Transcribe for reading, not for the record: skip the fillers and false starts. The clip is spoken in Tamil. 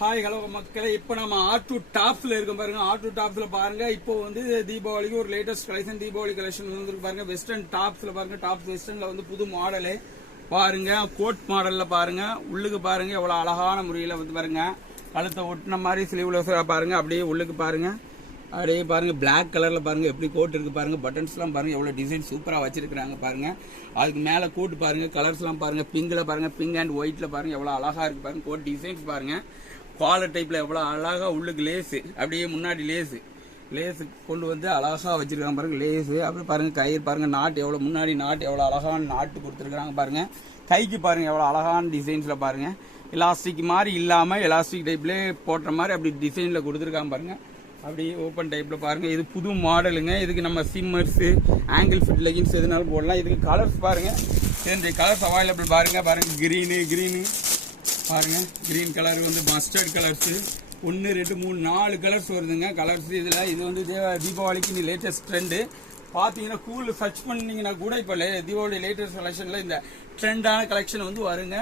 ஹாய் ஹலோ மக்களே, இப்போ நம்ம ஆர்ட் டாப்ஸ்ல இருக்கோம் பாருங்க. ஆர்ட் டாப்ஸ்ல பாருங்க, இப்போ வந்து தீபாவளிக்கு ஒரு லேட்டஸ்ட் கலெக்ஷன், தீபாவளி கலெக்ஷன் வந்து பாருங்க. வெஸ்டர்ன் டாப்ஸ்ல பாருங்க, டாப்ஸ் வெஸ்டர்ன்ல வந்து புது மாடலு பாருங்க. கோட் மாடல்ல பாருங்க, உள்ளுக்கு பாருங்க எவ்வளவு அழகான முறையில வந்து பாருங்க. கழுத்தை ஒட்டின மாதிரி ஸ்லீவ்லெஸ் பாருங்க. அப்படியே உள்ளுக்கு பாருங்க, அப்படியே பாருங்க பிளாக் கலர்ல பாருங்க எப்படி கோட் இருக்கு பாருங்க. பட்டன்ஸ் எல்லாம் பாருங்க எவ்வளவு டிசைன் சூப்பரா வச்சிருக்காங்க பாருங்க. அதுக்கு மேல கோட் பாருங்க, கலர்ஸ் எல்லாம் பாருங்க. பிங்க்ல பாருங்க, பிங்க் அண்ட் ஒயிட்ல பாருங்க எவ்வளவு அழகா இருக்கு பாருங்க. கோட் டிசைன்ஸ் பாருங்க, காலர் டைப்ல எவ்வளவு அழகா உள்ளுக்கு லேஸு, அப்படியே முன்னாடி லேஸு கொண்டு வந்து அழகா வச்சிருக்காங்க பாருங்க. லேஸு அப்புறம் பாருங்க கயிறு பாருங்க, நாட்டு எவ்வளவு முன்னாடி நாட்டு எவ்வளவு அழகான நாட்டு கொடுத்துருக்காங்க பாருங்க. கைக்கு பாருங்க எவ்வளவு அழகான டிசைன்ஸ்ல பாருங்க. எலாஸ்டிக் மாதிரி இல்லாம எலாஸ்டிக் டைப்ல போடுற மாதிரி அப்படி டிசைன்ல கொடுத்துருக்காங்க பாருங்க. அப்படியே ஓப்பன் டைப்ல பாருங்க. இது புது மாடலுங்க. இதுக்கு நம்ம சிம்மர்ஸ், ஆங்கிள் ஃபிட் லெகின்ஸ் எதுனாலும் போடலாம். இதுக்கு கலர்ஸ் பாருங்க, இந்த கலர்ஸ் அவைலபிள் பாருங்க. கிரீனு பாருங்க, கிரீன் கலர் வந்து மஸ்டர்ட் கலர்ஸ் 1 2 3 4 கலர்ஸ் வருதுங்க. கலர்ஸ் இதுல இது வந்து தீபாவளிக்கு லேட்டஸ்ட் ட்ரெண்டு. பாத்தீங்கன்னா கூகுள் சர்ச் பண்ணீங்கன்னா கூட இப்ப தீபாவளி லேட்டஸ்ட் கலெக்ஷன்ல இந்த ட்ரெண்டான கலெக்ஷன் வந்து வருங்க.